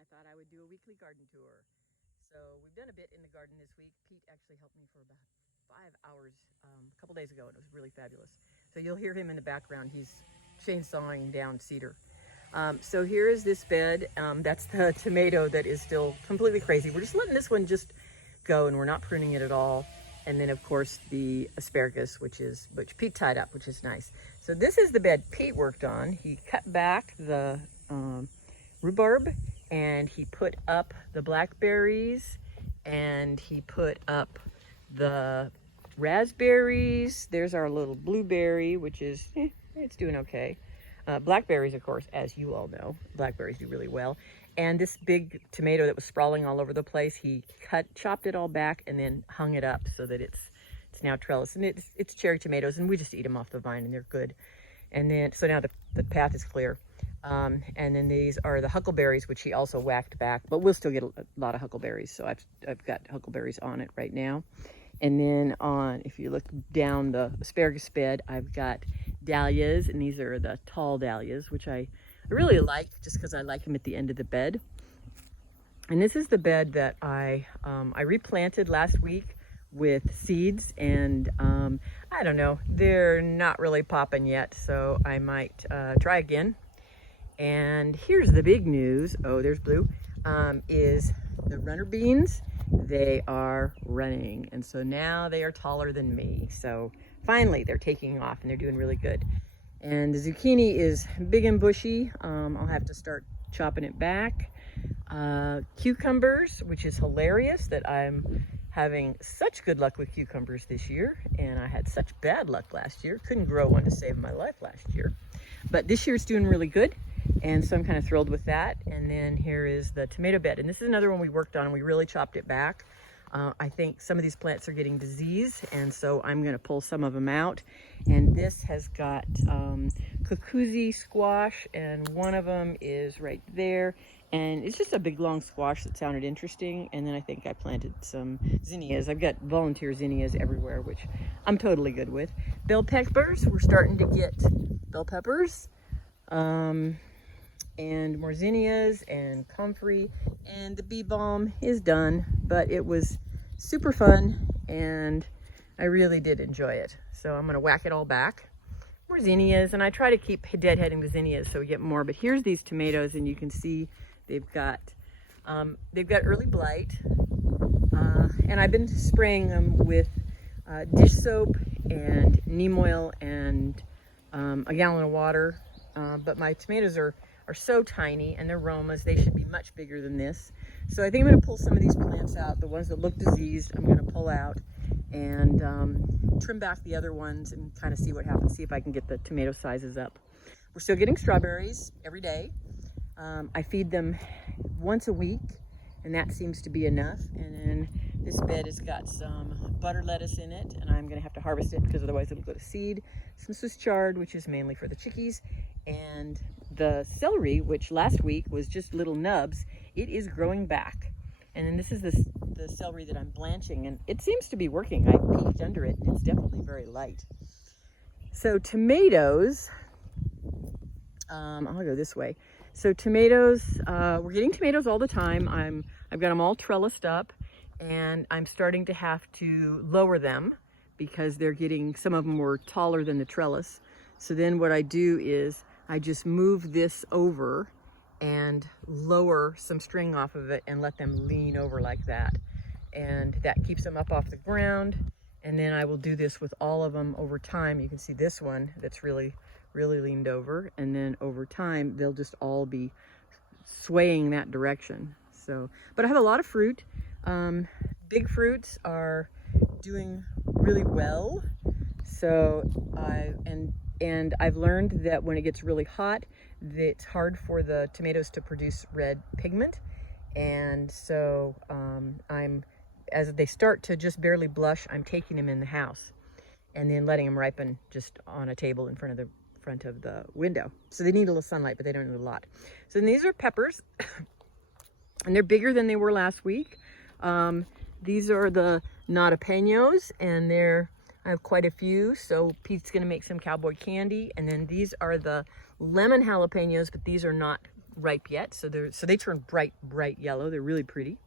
I thought I would do a weekly garden tour. So we've done a bit in the garden this week. Pete actually helped me for about 5 hours a couple days ago, and it was really fabulous. So you'll hear him in the background. He's chainsawing down cedar. So here is this bed. That's the tomato that is still completely crazy. We're just letting this one just go, and we're not pruning it at all. And then, of course, the asparagus, which Pete tied up, which is nice. So this is the bed Pete worked on. He cut back the rhubarb, and he put up the blackberries, and he put up the raspberries. There's our little blueberry, which is, it's doing okay. Blackberries, of course, as you all know, blackberries do really well. And this big tomato that was sprawling all over the place, he chopped it all back and then hung it up so that it's now trellis. And it's cherry tomatoes, and we just eat them off the vine, and they're good. And then, so now the path is clear. And then these are the huckleberries, which he also whacked back, but we'll still get a lot of huckleberries. So I've got huckleberries on it right now. And then if you look down the asparagus bed, I've got dahlias, and these are the tall dahlias, which I really like just because I like them at the end of the bed. And this is the bed that I replanted last week with seeds, and I don't know, they're not really popping yet, so I might try again. And here's the big news. Oh, there's Blue. Is the runner beans. They are running, and so now they are taller than me. So finally they're taking off, and they're doing really good. And the zucchini is big and bushy. I'll have to start chopping it back. Cucumbers, which is hilarious that I'm having such good luck with cucumbers this year, and I had such bad luck last year. Couldn't grow one to save my life last year, but this year it's doing really good, and so I'm kind of thrilled with that. And then here is the tomato bed, and this is another one we worked on, and we really chopped it back. I think some of these plants are getting disease, and so I'm going to pull some of them out. And this has got cucuzi squash, and one of them is right there. And it's just a big long squash that sounded interesting. And then I think I planted some zinnias. I've got volunteer zinnias everywhere, which I'm totally good with. Bell peppers, we're starting to get bell peppers. And more zinnias and comfrey, and the bee balm is done, but it was super fun and I really did enjoy it. So I'm going to whack it all back. More zinnias, and I try to keep deadheading the zinnias so we get more. But here's these tomatoes, and you can see they've got early blight, and I've been spraying them with dish soap and neem oil and a gallon of water. But my tomatoes are so tiny, and they're Romas. They should be much bigger than this. So I think I'm going to pull some of these plants out. The ones that look diseased, I'm going to pull out and trim back the other ones and kind of see what happens, see if I can get the tomato sizes up. We're still getting strawberries every day. I feed them once a week, and that seems to be enough. And then this bed has got some butter lettuce in it, and I'm going to have to harvest it because otherwise it'll go to seed. Some Swiss chard, which is mainly for the chickies, and the celery, which last week was just little nubs, it is growing back. And then this is the celery that I'm blanching, and it seems to be working. I peeked under it, and it's definitely very light. So tomatoes, I'll go this way. So tomatoes, we're getting tomatoes all the time. I've got them all trellised up, and I'm starting to have to lower them because some of them were taller than the trellis. So then what I do is I just move this over and lower some string off of it and let them lean over like that. And that keeps them up off the ground. And then I will do this with all of them over time. You can see this one that's really leaned over. And then over time, they'll just all be swaying that direction. So, but I have a lot of fruit. Big fruits are doing really well. So and I've learned that when it gets really hot, it's hard for the tomatoes to produce red pigment. And so as they start to just barely blush, I'm taking them in the house and then letting them ripen just on a table in front of the window. So they need a little sunlight, but they don't need a lot. So these are peppers, and they're bigger than they were last week. These are the nadapeños, and I have quite a few, so Pete's gonna make some cowboy candy. And then these are the lemon jalapenos, but these are not ripe yet, so they turn bright yellow. They're really pretty.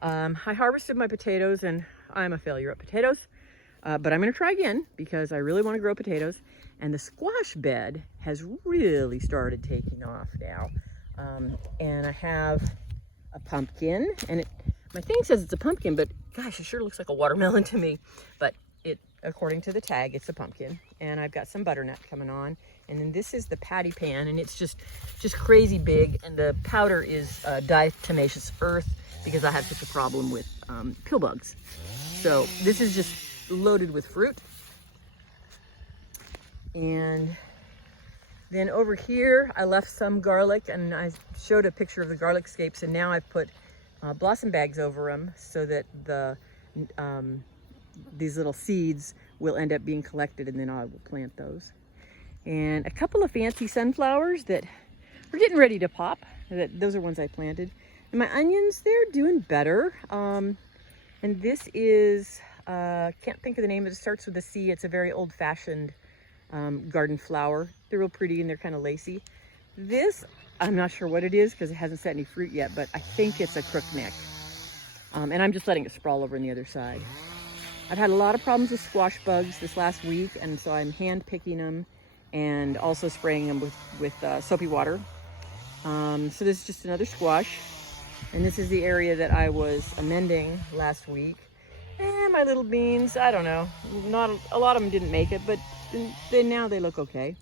I harvested my potatoes, and I'm a failure at potatoes, but I'm going to try again because I really want to grow potatoes. And the squash bed has really started taking off now. And I have a pumpkin, and my thing says it's a pumpkin, but gosh, it sure looks like a watermelon to me. But according to the tag, it's a pumpkin. And I've got some butternut coming on. And then this is the patty pan, and it's just crazy big. And the powder is diatomaceous earth because I have such a problem with pill bugs. So this is just loaded with fruit. And then over here, I left some garlic, and I showed a picture of the garlic scapes, and now I've put blossom bags over them so that these little seeds will end up being collected, and then I will plant those. And a couple of fancy sunflowers that are getting ready to pop. Those are ones I planted. And my onions, they're doing better. And this is, can't think of the name, it starts with a C. It's a very old-fashioned garden flower. They're real pretty and they're kind of lacy. This, I'm not sure what it is because it hasn't set any fruit yet, but I think it's a crookneck. And I'm just letting it sprawl over on the other side. I've had a lot of problems with squash bugs this last week, and so I'm hand picking them and also spraying them with soapy water. So this is just another squash. And this is the area that I was amending last week. And my little beans, I don't know, not a lot of them didn't make it, but now they look okay.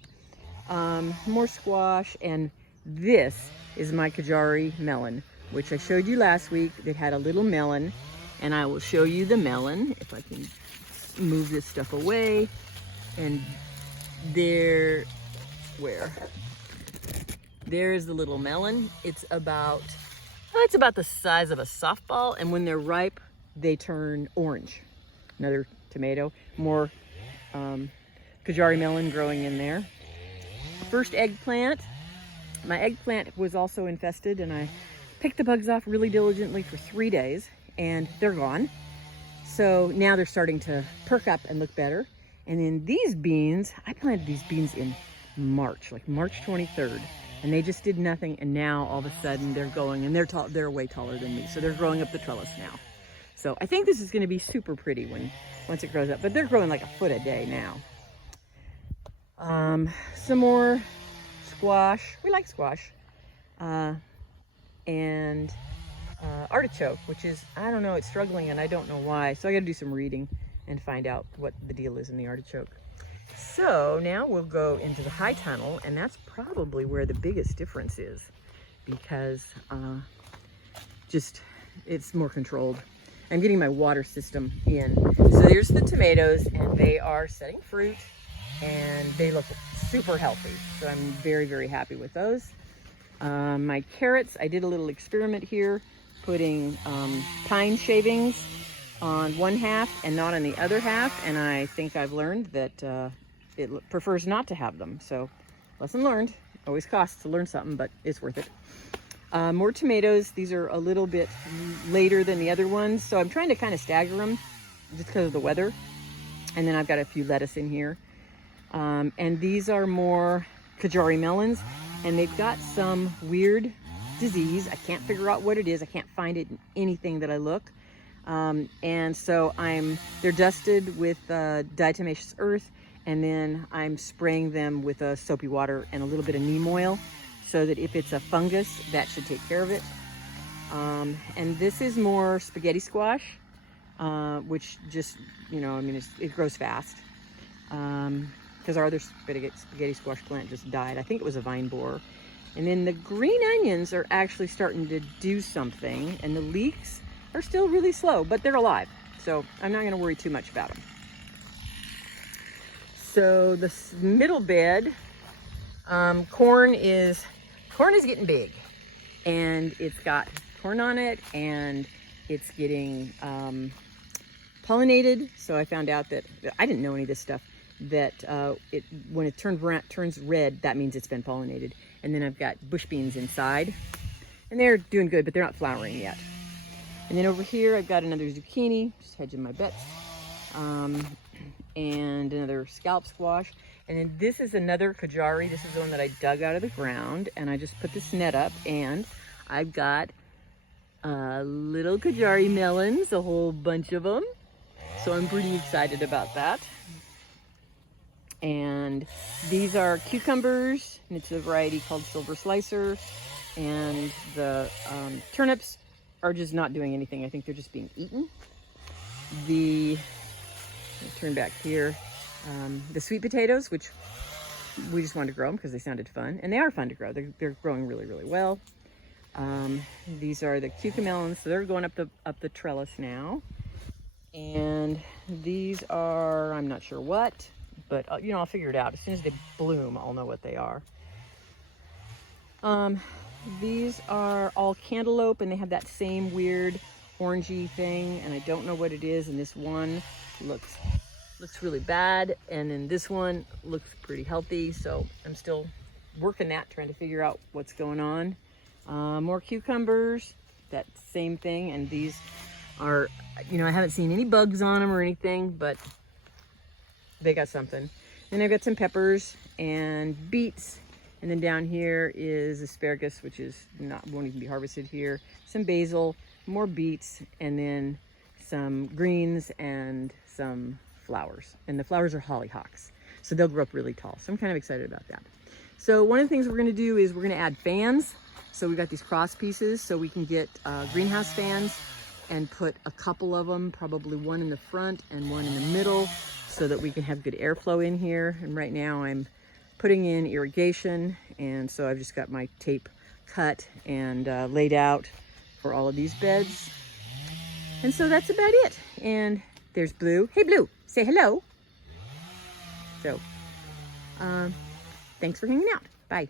More squash, and this is my Kajari melon, which I showed you last week that had a little melon, and I will show you the melon if I can move this stuff away. And there's the little melon. It's about the size of a softball, and when they're ripe, they turn orange. Another tomato, more Kajari melon growing in there. First eggplant. My eggplant was also infested, and I picked the bugs off really diligently for 3 days, and they're gone. So now they're starting to perk up and look better. And then these beans, I planted these beans in March, like March 23rd, and they just did nothing. And now all of a sudden they're going, and they're way taller than me. So they're growing up the trellis now. So I think this is going to be super pretty once it grows up, but they're growing like a foot a day now. Some more squash. We like squash. And artichoke, which is, I don't know, it's struggling and I don't know why. So I got to do some reading and find out what the deal is in the artichoke. So now we'll go into the high tunnel, and that's probably where the biggest difference is because it's more controlled. I'm getting my water system in. So there's the tomatoes, and they are setting fruit, and they look super healthy. So I'm very, very happy with those. My carrots, I did a little experiment here, putting pine shavings on one half and not on the other half, and I think I've learned that it prefers not to have them. So lesson learned. Always costs to learn something, but it's worth it. More tomatoes. These are a little bit later than the other ones, so I'm trying to kind of stagger them just because of the weather. And then I've got a few lettuce in here. And these are more Kajari melons, and they've got some weird disease. I can't figure out what it is. I can't find it in anything that I look. And so they're dusted with diatomaceous earth, and then I'm spraying them with a soapy water and a little bit of neem oil, so that if it's a fungus, that should take care of it. And this is more spaghetti squash, which just, it grows fast. Because our other spaghetti squash plant just died. I think it was a vine borer. And then the green onions are actually starting to do something, and the leeks are still really slow, but they're alive. So I'm not gonna worry too much about them. So the middle bed, corn is getting big, and it's got corn on it, and it's getting pollinated. So I found out that I didn't know any of this stuff, that when it turns red, that means it's been pollinated. And then I've got bush beans inside, and they're doing good, but they're not flowering yet. And then over here, I've got another zucchini, just hedging my bets, and another scallop squash. And then this is another Kajari. This is the one that I dug out of the ground, and I just put this net up, and I've got little Kajari melons, a whole bunch of them. So I'm pretty excited about that. And these are cucumbers, and it's a variety called Silver Slicer. And the turnips are just not doing anything. I think they're just being eaten. I'll turn back here. The sweet potatoes, which we just wanted to grow them because they sounded fun, and they are fun to grow. They're growing really, really well. These are the cucamelons, so they're going up the trellis now. And these are, I'm not sure what, but you know, I'll figure it out. As soon as they bloom, I'll know what they are. These are all cantaloupe, and they have that same weird orangey thing, and I don't know what it is. And this one looks really bad, and then this one looks pretty healthy, so I'm still working that, trying to figure out what's going on. More cucumbers, that same thing, and these are, you know, I haven't seen any bugs on them or anything, but they got something. Then I've got some peppers and beets, and then down here is asparagus, which is won't even be harvested here. Some basil, more beets, and then some greens and some flowers. And the flowers are hollyhocks, so they'll grow up really tall. So I'm kind of excited about that. So one of the things we're going to do is we're going to add fans. So we've got these cross pieces, so we can get greenhouse fans and put a couple of them, probably one in the front and one in the middle, so that we can have good airflow in here. And right now I'm putting in irrigation, and so I've just got my tape cut and laid out for all of these beds. And so that's about it. And there's Blue. Hey, Blue, say hello. So, thanks for hanging out. Bye.